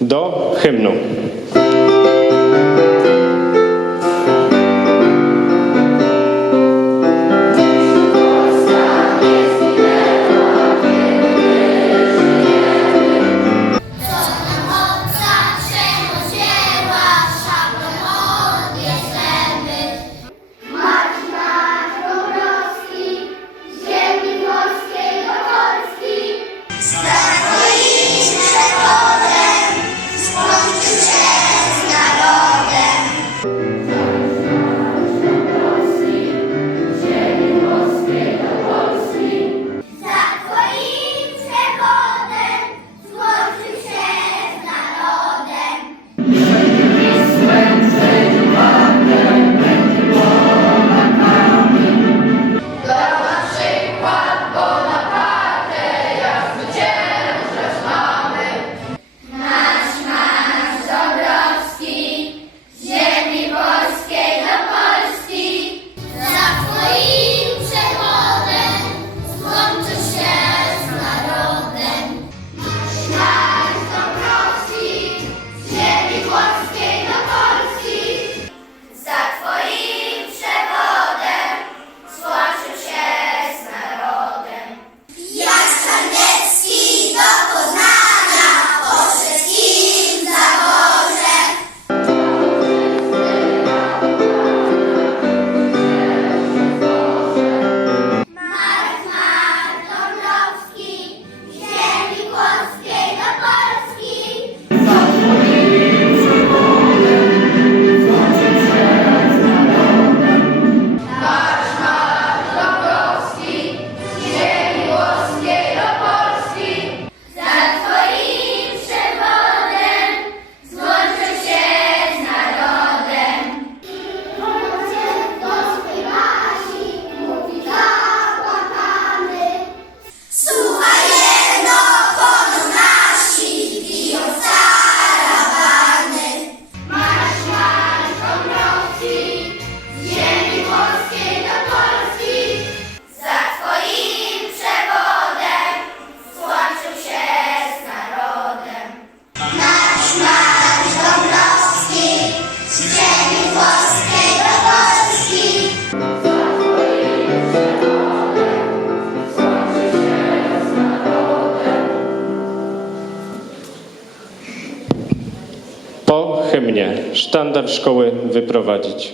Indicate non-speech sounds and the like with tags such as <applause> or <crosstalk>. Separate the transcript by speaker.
Speaker 1: Do hymnu.
Speaker 2: Amen. <laughs>
Speaker 1: Po hymnie sztandar szkoły wyprowadzić.